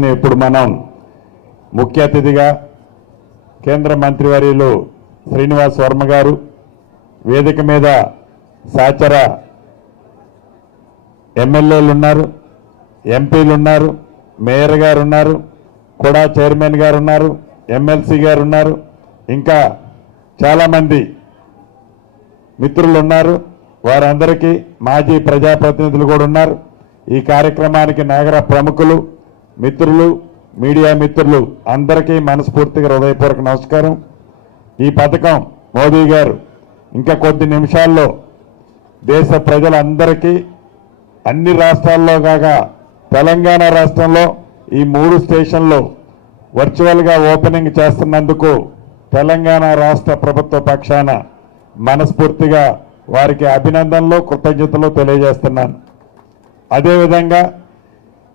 Session ఇప్పుడు మనం ముఖ్య అతిథిగా కేంద్ర మంత్రివర్యులు శ్రీనివాస్ వర్మ గారు, వేదిక మీద సహచర ఎమ్మెల్యేలు ఉన్నారు, ఎంపీలు ఉన్నారు, మేయర్ గారు ఉన్నారు, కూడా చైర్మన్ గారు ఉన్నారు, ఎమ్మెల్సీ గారు ఉన్నారు, ఇంకా చాలామంది మిత్రులు ఉన్నారు. వారందరికీ మాజీ ప్రజాప్రతినిధులు కూడా ఉన్నారు. ఈ కార్యక్రమానికి నగర ప్రముఖులు, మిత్రులు, మీడియా మిత్రులు అందరికీ మనస్ఫూర్తిగా హృదయపూర్వక నమస్కారం. ఈ పథకం మోదీ గారు ఇంకా కొద్ది నిమిషాల్లో దేశ ప్రజలందరికీ అన్ని రాష్ట్రాల్లో కాగా తెలంగాణ రాష్ట్రంలో ఈ 3 స్టేషన్లు వర్చువల్గా ఓపెనింగ్ చేస్తున్నందుకు తెలంగాణ రాష్ట్ర ప్రభుత్వ పక్షాన మనస్ఫూర్తిగా వారికి అభినందనలు, కృతజ్ఞతలు తెలియజేస్తున్నాను. అదేవిధంగా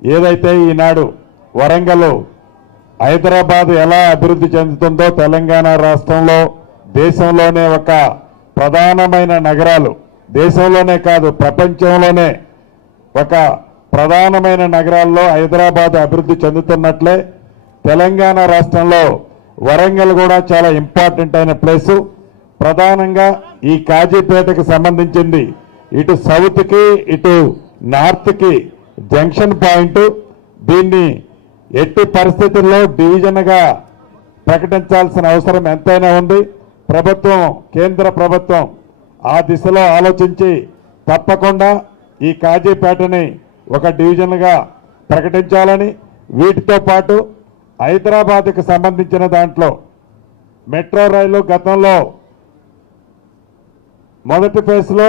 ఏదైతే ఈనాడు వరంగల్, హైదరాబాద్ ఎలా అభివృద్ధి చెందుతుందో తెలంగాణ రాష్ట్రంలో దేశంలోనే ఒక ప్రధానమైన నగరాలు, దేశంలోనే కాదు ప్రపంచంలోనే ఒక ప్రధానమైన నగరాల్లో హైదరాబాద్ అభివృద్ధి చెందుతున్నట్లే తెలంగాణ రాష్ట్రంలో వరంగల్ కూడా చాలా ఇంపార్టెంట్ అయిన ప్లేసు. ప్రధానంగా ఈ కాజీపేటకు సంబంధించింది ఇటు సౌత్కి ఇటు నార్త్కి జంక్షన్ పాయింట్. దీన్ని ఎట్టి పరిస్థితుల్లో డివిజన్గా ప్రకటించాల్సిన అవసరం ఎంతైనా ఉంది. ప్రభుత్వం, కేంద్ర ప్రభుత్వం ఆ దిశలో ఆలోచించి తప్పకుండా ఈ కాజీపేటని ఒక డివిజన్గా ప్రకటించాలని, వీటితో పాటు హైదరాబాద్కి సంబంధించిన దాంట్లో మెట్రో రైలు గతంలో మొదటి ఫేజ్లో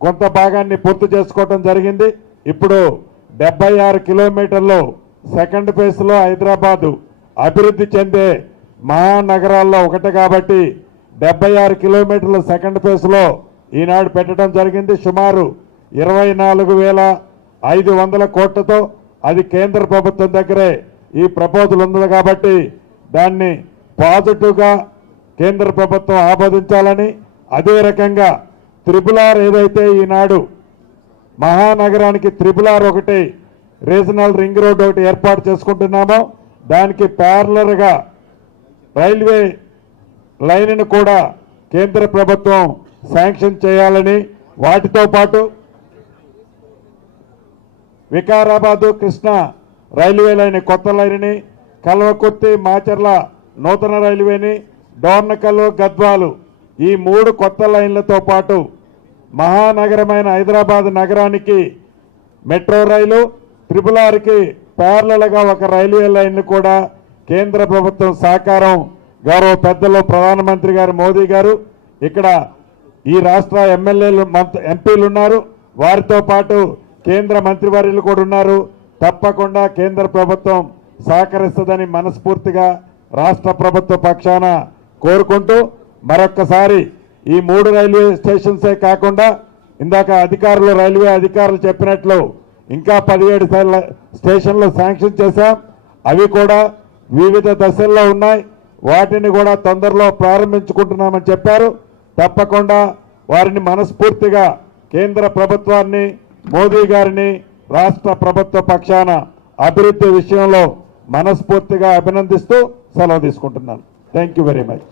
కొంత భాగాన్ని పూర్తి చేసుకోవడం జరిగింది. ఇప్పుడు 76 కిలోమీటర్లు సెకండ్ ఫేజ్లో హైదరాబాదు అభివృద్ధి చెందే మహానగరాల్లో ఒకటి కాబట్టి 76 కిలోమీటర్లు సెకండ్ ఫేజ్లో ఈనాడు పెట్టడం జరిగింది. సుమారు 24,500 కోట్లతో అది కేంద్ర ప్రభుత్వం దగ్గరే ఈ ప్రపోజల్ ఉంది కాబట్టి దాన్ని పాజిటివ్గా కేంద్ర ప్రభుత్వం ఆమోదించాలని, అదే రకంగా త్రిపులార్ ఏదైతే ఈనాడు మహానగరానికి త్రిపులార్ ఒకటి రీజనల్ రింగ్ రోడ్ ఒకటి ఏర్పాటు చేసుకుంటున్నామో దానికి ప్యారలర్గా రైల్వే లైన్ను కూడా కేంద్ర ప్రభుత్వం శాంక్షన్ చేయాలని, వాటితో పాటు వికారాబాదు కృష్ణ రైల్వే లైన్ కొత్త లైన్ని, కల్వకుర్తి మాచర్ల నూతన రైల్వేని, డోర్నకల్ గద్వాలు ఈ 3 కొత్త లైన్లతో పాటు మహానగరమైన హైదరాబాద్ నగరానికి మెట్రో రైలు, త్రిపులార్కి ప్యారలల్గా ఒక రైల్వే లైన్ కూడా కేంద్ర ప్రభుత్వం సహకారం గౌరవ పెద్దలు ప్రధానమంత్రి గారు మోదీ గారు, ఇక్కడ ఈ రాష్ట్ర ఎమ్మెల్యేలు, ఎంపీలు ఉన్నారు, వారితో పాటు కేంద్ర మంత్రివర్యులు కూడా ఉన్నారు. తప్పకుండా కేంద్ర ప్రభుత్వం సహకరిస్తుందని మనస్ఫూర్తిగా రాష్ట్ర ప్రభుత్వ పక్షాన కోరుకుంటూ మరొక్కసారి ఈ 3 రైల్వే స్టేషన్సే కాకుండా ఇందాక అధికారులు, రైల్వే అధికారులు చెప్పినట్లు ఇంకా 17 స్టేషన్లు శాంక్షన్ చేశాం. అవి కూడా వివిధ దశల్లో ఉన్నాయి. వాటిని కూడా తొందరలో ప్రారంభించుకుంటున్నామని చెప్పారు. తప్పకుండా వారిని మనస్ఫూర్తిగా కేంద్ర ప్రభుత్వాన్ని, మోదీ గారిని రాష్ట్ర ప్రభుత్వ పక్షాన అభివృద్ధి విషయంలో మనస్ఫూర్తిగా అభినందిస్తూ సెలవు తీసుకుంటున్నాను. Thank you very much.